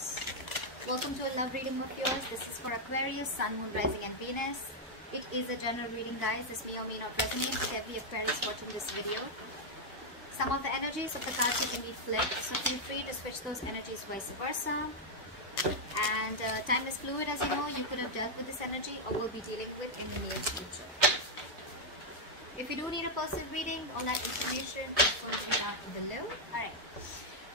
Aquarius. Welcome to a love reading of yours. This is for Aquarius, Sun, Moon, Rising and Venus. It is a general reading, guys. This may or may not resonate with every Aquarius watching this video. Some of the energies of the cards can be flipped, so feel free to switch those energies vice versa. And time is fluid, as you know. You could have dealt with this energy or will be dealing with in the near future. If you do need a personal reading, all that information is going down below. Alright,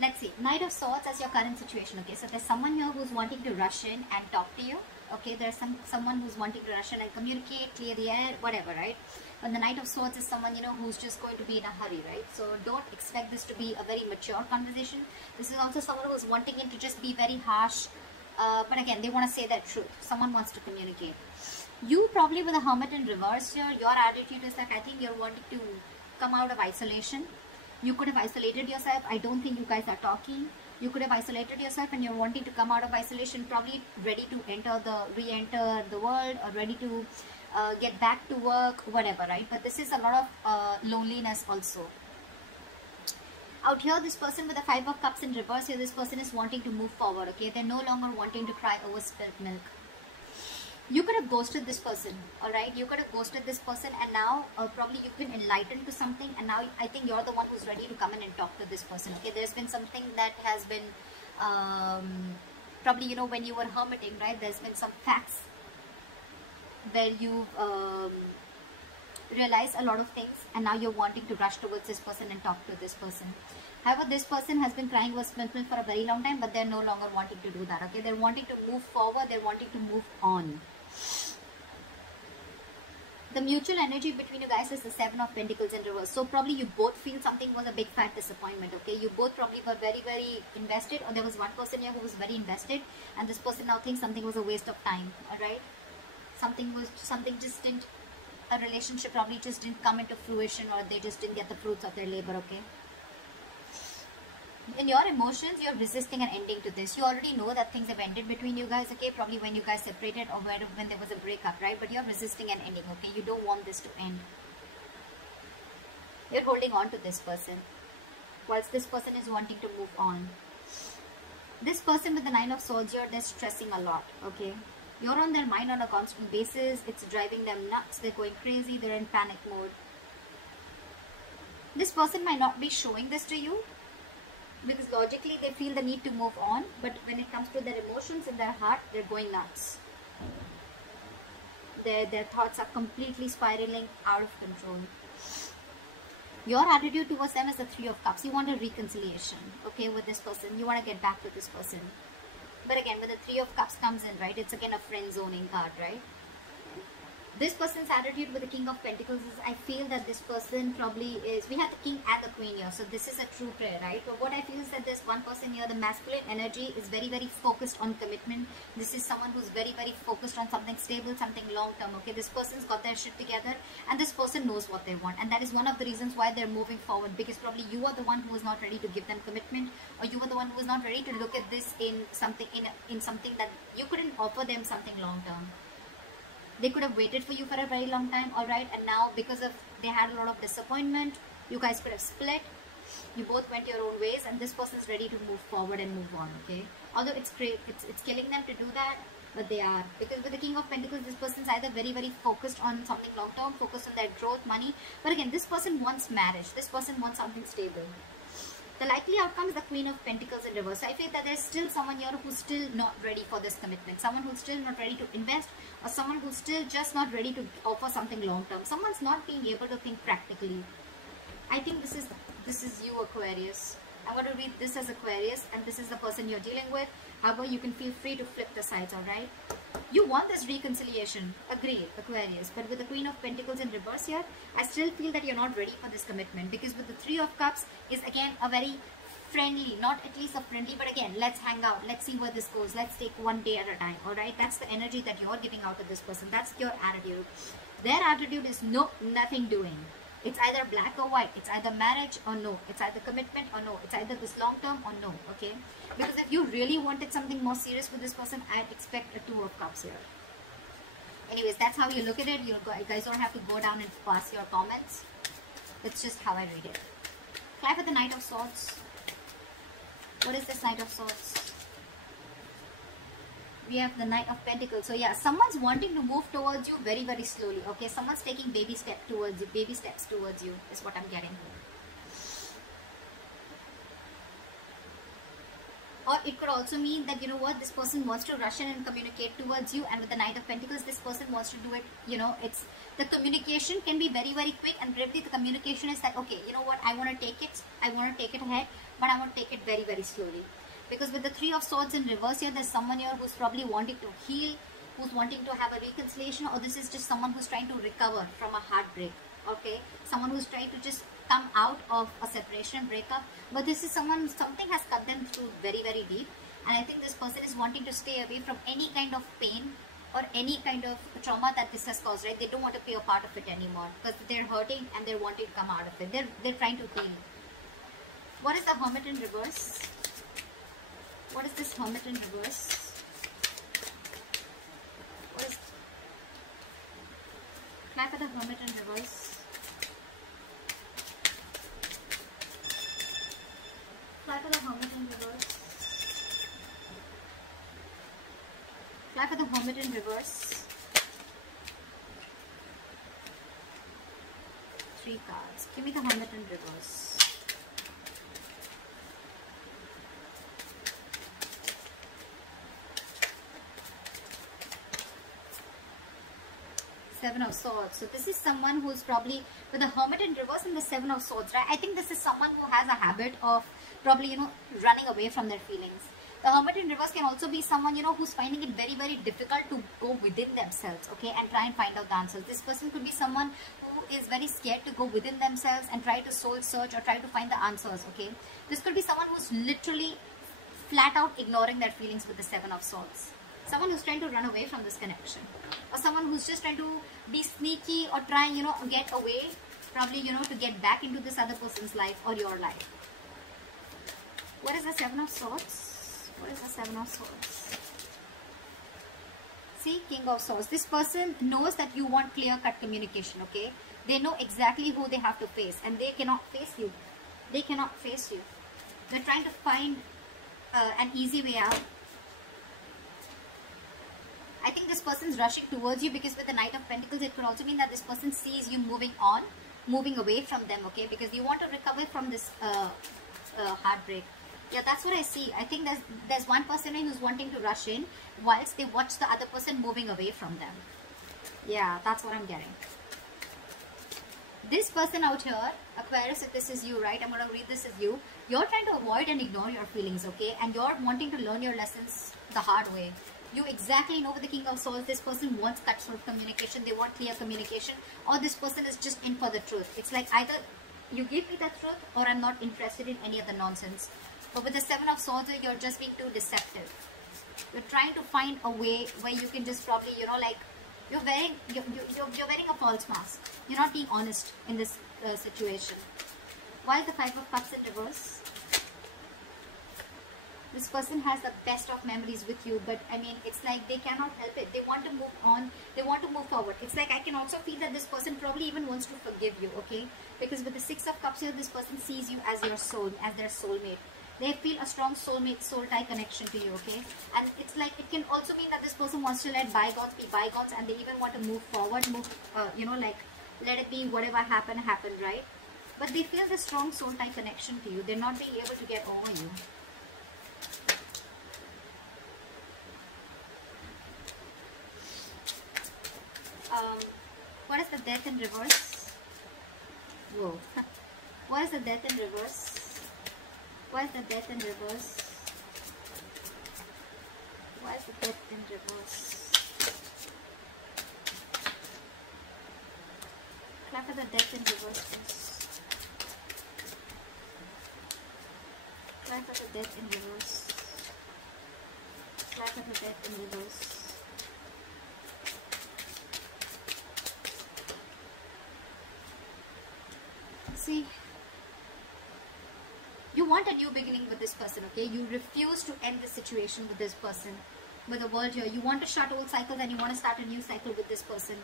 let's see. Knight of Swords as your current situation. Okay, so there's someone here who's wanting to rush in and talk to you. Okay, there's someone who's wanting to rush in and communicate, clear the air, whatever, right? But the Knight of Swords is someone, you know, who's just going to be in a hurry, right? So don't expect this to be a very mature conversation. This is also someone who's wanting it to just be very harsh. But again, they want to say their truth. Someone wants to communicate. You probably with the Hermit in reverse here, your attitude is like, I think you're wanting to come out of isolation. You could have isolated yourself. I don't think you guys are talking. You could have isolated yourself and you're wanting to come out of isolation, probably ready to re-enter the world, or ready to get back to work, whatever, right? But this is a lot of loneliness also. Out here, this person with the Five of Cups in reverse here, this person is wanting to move forward, okay? They're no longer wanting to cry over spilt milk. You could have ghosted this person, alright? You could have ghosted this person and now probably you've been enlightened to something, and now I think you're the one who's ready to come in and talk to this person, okay? There's been something that has been, probably, you know, when you were hermiting, right? There's been some facts where you've realized a lot of things, and now you're wanting to rush towards this person and talk to this person. However, this person has been crying over spilt milk for a very long time, but they're no longer wanting to do that, okay? They're wanting to move forward, they're wanting to move on. The mutual energy between you guys is the Seven of Pentacles in reverse. So probably you both feel something was a big fat disappointment, okay? You both probably were very, very invested, or there was one person here who was very invested, and this person now thinks something was a waste of time, alright? A relationship probably just didn't come into fruition, or they just didn't get the fruits of their labor, okay? In your emotions, you're resisting an ending to this. You already know that things have ended between you guys, okay? Probably when you guys separated or when there was a breakup, right? But you're resisting an ending, okay? You don't want this to end. You're holding on to this person, whilst this person is wanting to move on. This person with the Nine of Swords here, they're stressing a lot, okay? You're on their mind on a constant basis. It's driving them nuts. They're going crazy. They're in panic mode. This person might not be showing this to you, because logically they feel the need to move on, but when it comes to their emotions in their heart, they're going nuts. Their thoughts are completely spiraling out of control. Your attitude towards them is the Three of Cups. You want a reconciliation, okay, with this person. You want to get back with this person. But again, when the Three of Cups comes in, right, it's again a friend zoning card, right? This person's attitude with the King of Pentacles is, I feel that this person probably is, we have the King and the Queen here, so this is a true prayer, right? But what I feel is that this one person here, the masculine energy is very, very focused on commitment. This is someone who's very, very focused on something stable, something long-term, okay? This person's got their shit together, and this person knows what they want, and that is one of the reasons why they're moving forward, because probably you are the one who is not ready to give them commitment, or you are the one who is not ready to look at this in something, in something that you couldn't offer them something long-term. They could have waited for you for a very long time, alright, and now because of they had a lot of disappointment, you guys could have split. You both went your own ways, and this person is ready to move forward and move on, okay? Although it's killing them to do that, but they are. Because with the King of Pentacles, this person is either very, very focused on something long-term, focused on their growth, money. But again, this person wants marriage. This person wants something stable. The likely outcome is the Queen of Pentacles in reverse. So I feel that there's still someone here who's still not ready for this commitment. Someone who's still not ready to invest, or someone who's still just not ready to offer something long-term. Someone's not being able to think practically. I think this is you, Aquarius. I'm going to read this as Aquarius, and this is the person you're dealing with. However, you can feel free to flip the sides, alright? You want this reconciliation. Agreed, Aquarius. But with the Queen of Pentacles in reverse here, I still feel that you're not ready for this commitment. Because with the Three of Cups is again a very friendly, not at least a friendly, but again, let's hang out. Let's see where this goes. Let's take one day at a time, alright? That's the energy that you're giving out to this person. That's your attitude. Their attitude is no, nothing doing. It's either black or white. It's either marriage or no. It's either commitment or no. It's either this long term or no, okay? Because if you really wanted something more serious with this person, I'd expect a Two of Cups here. Anyways, that's how you look at it. You guys don't have to go down and pass your comments. It's just how I read it. Clap with the Knight of Swords. What is this Knight of Swords? We have the Knight of Pentacles. So yeah, someone's wanting to move towards you very, very slowly. Okay, someone's taking baby steps towards you. Baby steps towards you is what I'm getting. Or it could also mean that, you know what, this person wants to rush in and communicate towards you, and with the Knight of Pentacles, this person wants to do it, you know, it's, the communication can be very, very quick, and probably the communication is that, okay, you know what, I want to take it ahead, but I want to take it very, very slowly. Because with the Three of Swords in reverse here, there's someone here who's probably wanting to heal, who's wanting to have a reconciliation, or this is just someone who's trying to recover from a heartbreak, okay? Someone who's trying to just come out of a separation, breakup, but this is someone, something has cut them through very, very deep, and I think this person is wanting to stay away from any kind of pain or any kind of trauma that this has caused, right? They don't want to be a part of it anymore because they're hurting and they're wanting to come out of it. They're trying to heal. What is the Hermit in reverse? What is this Hermit in reverse? What is... Clap for the Hermit in reverse. Clap for the Hermit in reverse. Clap for the Hermit in reverse. 3 cards. Give me the Hermit in reverse. Seven of Swords. So this is someone who's probably with the Hermit in reverse and the Seven of Swords, right? I think this is someone who has a habit of probably, you know, running away from their feelings. The Hermit in reverse can also be someone, you know, who's finding it very, very difficult to go within themselves, okay, and try and find out the answers. This person could be someone who is very scared to go within themselves and try to soul search or try to find the answers, okay. This could be someone who's literally flat out ignoring their feelings with the Seven of Swords. Someone who's trying to run away from this connection, or someone who's just trying to be sneaky or trying, you know, get away, probably, you know, to get back into this other person's life or your life. What is the Seven of Swords? What is the Seven of Swords? See, King of Swords. This person knows that you want clear-cut communication, okay? They know exactly who they have to face, and they cannot face you. They cannot face you. They're trying to find an easy way out. I think this person's rushing towards you because with the Knight of Pentacles, it could also mean that this person sees you moving on, moving away from them, okay? Because you want to recover from this heartbreak. Yeah, that's what I see. I think there's one person who's wanting to rush in whilst they watch the other person moving away from them. Yeah, that's what I'm getting. This person out here, Aquarius, if this is you, right? I'm going to read this as you. You're trying to avoid and ignore your feelings, okay? And you're wanting to learn your lessons the hard way. You exactly know with the King of Swords, this person wants cut-throat communication, they want clear communication, or this person is just in for the truth. It's like either you give me the truth or I'm not interested in any of the nonsense. But with the Seven of Swords, you're just being too deceptive. You're trying to find a way where you can just probably, you know, like, you're wearing a false mask. You're not being honest in this situation. Why is the Five of Cups in reverse? This person has the best of memories with you, but I mean, it's like they cannot help it. They want to move on. They want to move forward. It's like I can also feel that this person probably even wants to forgive you, okay? Because with the Six of Cups here, this person sees you as your soul, as their soulmate. They feel a strong soulmate, soul tie connection to you, okay? And it's like, it can also mean that this person wants to let bygones be bygones, and they even want to move forward, you know, like, let it be whatever happened, right? But they feel this strong soul tie connection to you. They're not being able to get over you. What is the Death in reverse? Whoa. What is the Death in reverse? What is the Death in reverse? What is the Death in reverse? Clap for the Death in reverse, please. Clap for the Death in reverse. Clap for the Death in reverse. See, you want a new beginning with this person, okay? You refuse to end the situation with this person, with the world here. You want to shut old cycles and you want to start a new cycle with this person.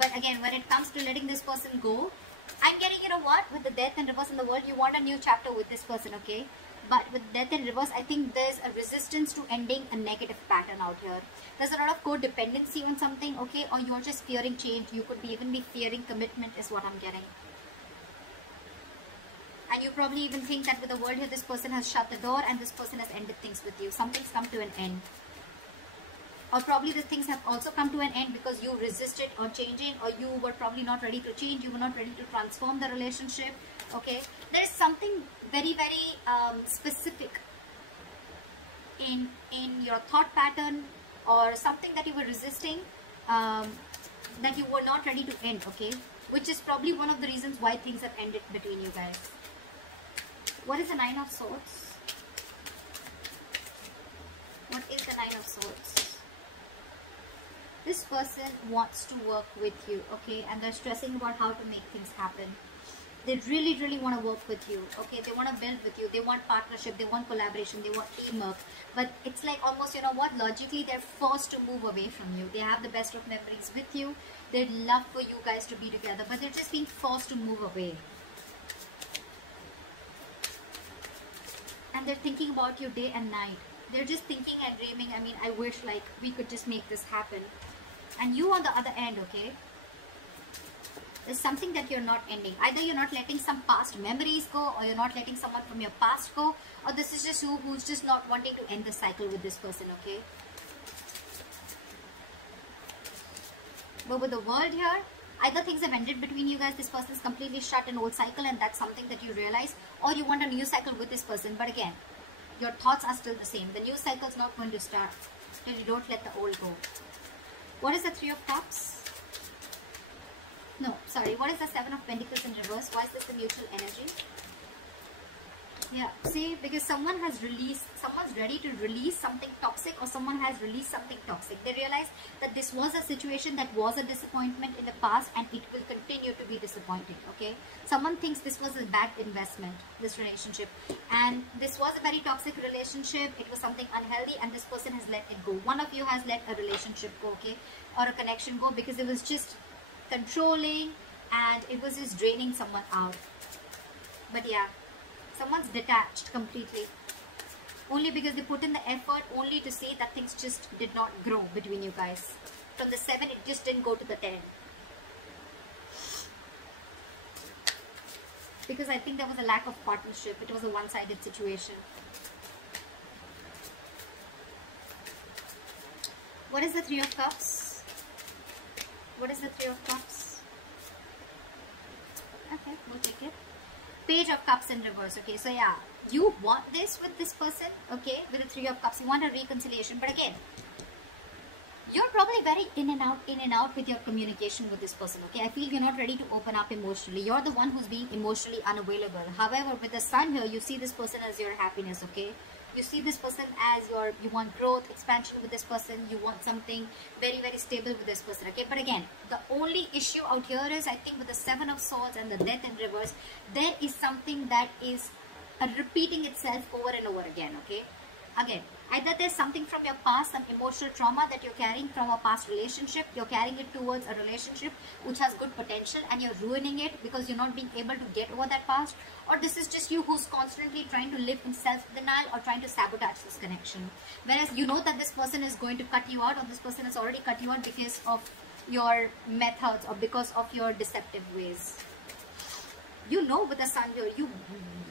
But again, when it comes to letting this person go, I'm getting, you know what, with the Death and reverse in the world, you want a new chapter with this person, okay? But with death in reverse, I think there's a resistance to ending a negative pattern out here. There's a lot of codependency on something, okay? Or you're just fearing change. You could even be fearing commitment is what I'm getting. And you probably even think that with the world here, this person has shut the door and this person has ended things with you. Something's come to an end. Or probably the things have also come to an end because you resisted on changing, or you were probably not ready to change. You were not ready to transform the relationship. Okay, there is something very, very specific in your thought pattern, or something that you were resisting, that you were not ready to end. Okay, which is probably one of the reasons why things have ended between you guys. What is the Nine of Swords? What is the Nine of Swords? This person wants to work with you, okay? And they're stressing about how to make things happen. They really, really want to work with you, okay? They want to build with you. They want partnership. They want collaboration. They want teamwork. But it's like almost, you know what? Logically, they're forced to move away from you. They have the best of memories with you. They'd love for you guys to be together. But they're just being forced to move away. And they're thinking about you day and night. They're just thinking and dreaming. I mean, I wish like we could just make this happen. And you on the other end, okay? There's something that you're not ending. Either you're not letting some past memories go, or you're not letting someone from your past go, or this is just you who's just not wanting to end the cycle with this person, okay? But with the world here, either things have ended between you guys, this person's completely shut an old cycle and that's something that you realize, or you want a new cycle with this person. But again, your thoughts are still the same. The new cycle's not going to start till you don't let the old go. What is the Three of Cups? No, sorry. What is the Seven of Pentacles in reverse? Why is this the mutual energy? Yeah, see, because someone has released, someone's ready to release something toxic, or someone has released something toxic. They realize that this was a situation that was a disappointment in the past and it will continue to be disappointing, okay? Someone thinks this was a bad investment, this relationship. And this was a very toxic relationship. It was something unhealthy and this person has let it go. One of you has let a relationship go, okay? Or a connection go because it was just controlling and it was just draining someone out. But yeah. Someone's detached completely. Only because they put in the effort, only to see that things just did not grow between you guys. From the 7, it just didn't go to the 10. Because I think there was a lack of partnership. It was a one-sided situation. What is the Three of Cups? What is the Three of Cups? Okay, we'll take it. Page of Cups in reverse, okay? So yeah, you want this with this person, okay? With the Three of Cups, you want a reconciliation. But again, you're probably very in and out with your communication with this person, okay? I feel you're not ready to open up emotionally. You're the one who's being emotionally unavailable. However, with the Sun here, you see this person as your happiness, okay? You see this person as you want growth, expansion with this person. You want something very, very stable with this person, okay? But again, the only issue out here is, I think with the Seven of Swords and the Death in reverse, there is something that is repeating itself over and over again, okay? Again, either there's something from your past, some emotional trauma that you're carrying from a past relationship. You're carrying it towards a relationship which has good potential and you're ruining it because you're not being able to get over that past. Or this is just you who's constantly trying to live in self-denial or trying to sabotage this connection. Whereas you know that this person is going to cut you out, or this person has already cut you out because of your methods or because of your deceptive ways. You know with the Sun here,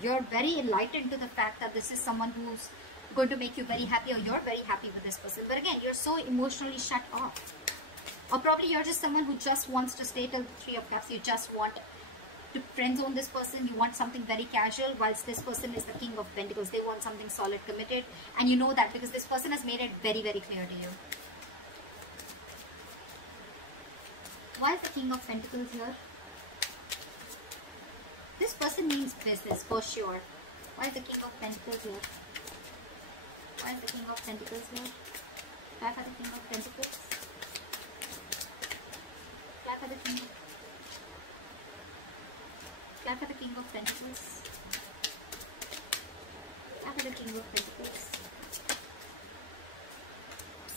you're very enlightened to the fact that this is someone who's going to make you very happy, or you're very happy with this person. But again, you're so emotionally shut off. Or probably you're just someone who just wants to stay till the Three of Cups. You just want to friend zone this person. You want something very casual, whilst this person is the King of Pentacles. They want something solid, committed. And you know that because this person has made it very, very clear to you. Why is the King of Pentacles here? This person means business for sure. Why is the King of Pentacles here? Why is the King of Pentacles here? Clap for the King of Pentacles. Clap for the King of... Clap for the King of Pentacles. Clap for the King of Pentacles.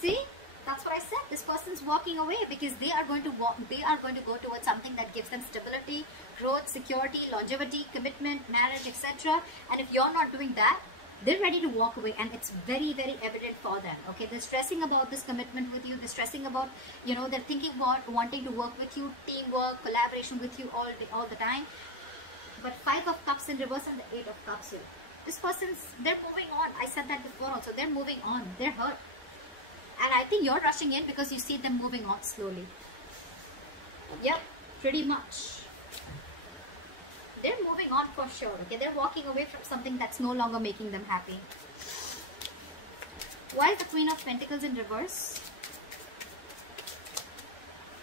See? That's what I said. This person's walking away because they are going to walk, they are going to go towards something that gives them stability, growth, security, longevity, commitment, marriage, etc. And if you're not doing that, They're ready to walk away, and it's very, very evident for them. Okay, they're stressing about this commitment with you. They're stressing about, they're thinking about wanting to work with you, teamwork, collaboration with you all the time. But 5 of Cups in reverse and the 8 of Cups here. This person's, they're moving on. I said that before also. They're moving on. They're hurt. And I think you're rushing in because you see them moving on slowly. Yep, pretty much. They're moving on for sure. Okay, they're walking away from something that's no longer making them happy. Why is the Queen of Pentacles in reverse?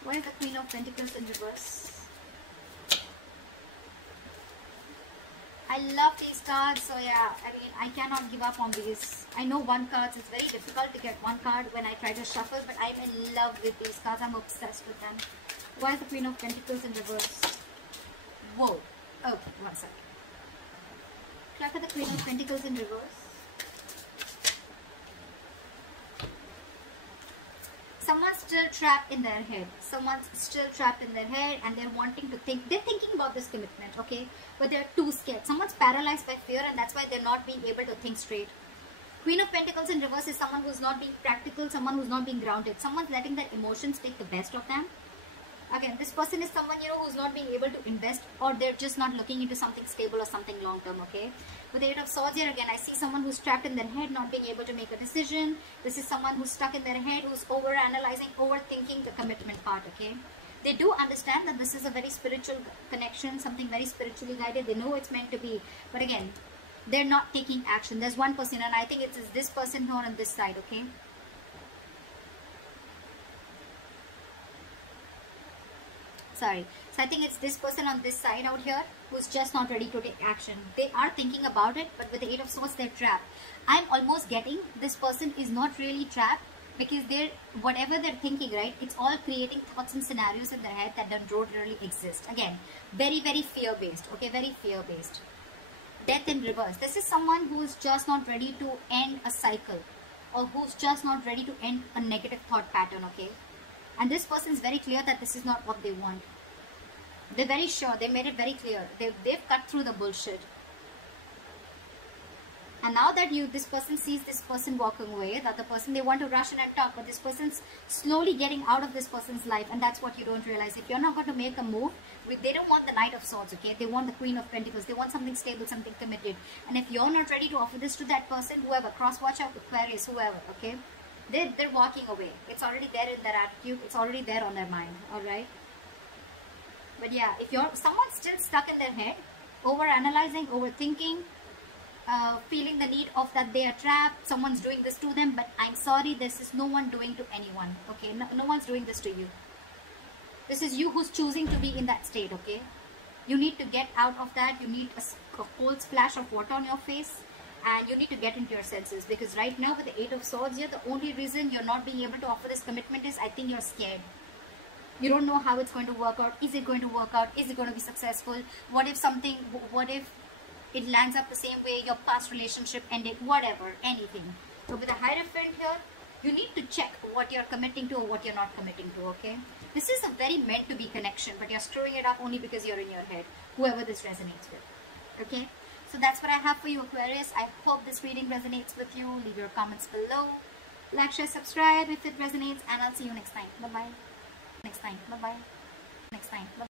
Why is the Queen of Pentacles in reverse? I love these cards, so yeah, I mean, I cannot give up on these. I know one card, it's very difficult to get one card when I try to shuffle, but I'm in love with these cards. I'm obsessed with them. Why is the Queen of Pentacles in reverse? Whoa. Oh, one second. Look at the Queen of Pentacles in reverse. Someone's still trapped in their head. Someone's still trapped in their head, and they're wanting to think. They're thinking about this commitment, okay? But they're too scared. Someone's paralyzed by fear, and that's why they're not being able to think straight. Queen of Pentacles in reverse is someone who's not being practical, someone who's not being grounded. Someone's letting their emotions take the best of them. Again, this person is someone, who's not being able to invest, or they're just not looking into something stable or something long-term, okay? With the 8 of Swords here, again, I see someone who's trapped in their head, not being able to make a decision. This is someone who's stuck in their head, who's over-analyzing, overthinking the commitment part, okay? They do understand that this is a very spiritual connection, something very spiritually guided. They know it's meant to be. But again, they're not taking action. There's one person, and I think it's this person here on this side, okay? Sorry. So I think it's this person on this side out here who's just not ready to take action. They are thinking about it, but with the 8 of Swords, they're trapped. I'm almost getting this person is not really trapped, because whatever they're thinking, right, it's all creating thoughts and scenarios in their head that don't really exist. Again, very, very fear-based, okay, very fear-based. Death in reverse. This is someone who's just not ready to end a cycle, or who's just not ready to end a negative thought pattern, okay? And this person is very clear that this is not what they want. They're very sure. They made it very clear. They've cut through the bullshit. And now that this person sees this person walking away, the other person, they want to rush in and talk, but this person's slowly getting out of this person's life, and that's what you don't realize. If you're not going to make a move, they don't want the Knight of Swords, okay? They want the Queen of Pentacles. They want something stable, something committed. And if you're not ready to offer this to that person, whoever, cross-watch out, Aquarius, whoever, okay? They're walking away. It's already there in their attitude. It's already there on their mind, alright? But yeah, if someone's still stuck in their head, over-analyzing, overthinking, feeling the need of that they are trapped, someone's doing this to them, but I'm sorry, this is no one doing to anyone, okay? No one's doing this to you. This is you who's choosing to be in that state, okay? You need to get out of that. You need a cold splash of water on your face, and you need to get into your senses, because right now with the 8 of Swords here, the only reason you're not being able to offer this commitment is I think you're scared. You don't know how it's going to work out. Is it going to work out? Is it going to be successful? What if it lands up the same way your past relationship ended? Whatever, anything. So with the Hierophant here, you need to check what you're committing to or what you're not committing to, okay? This is a very meant to be connection, but you're screwing it up only because you're in your head, whoever this resonates with, okay? So that's what I have for you, Aquarius. I hope this reading resonates with you. Leave your comments below. Like, share, subscribe if it resonates, and I'll see you next time. Bye-bye. Next time. Bye-bye. Next time. Bye.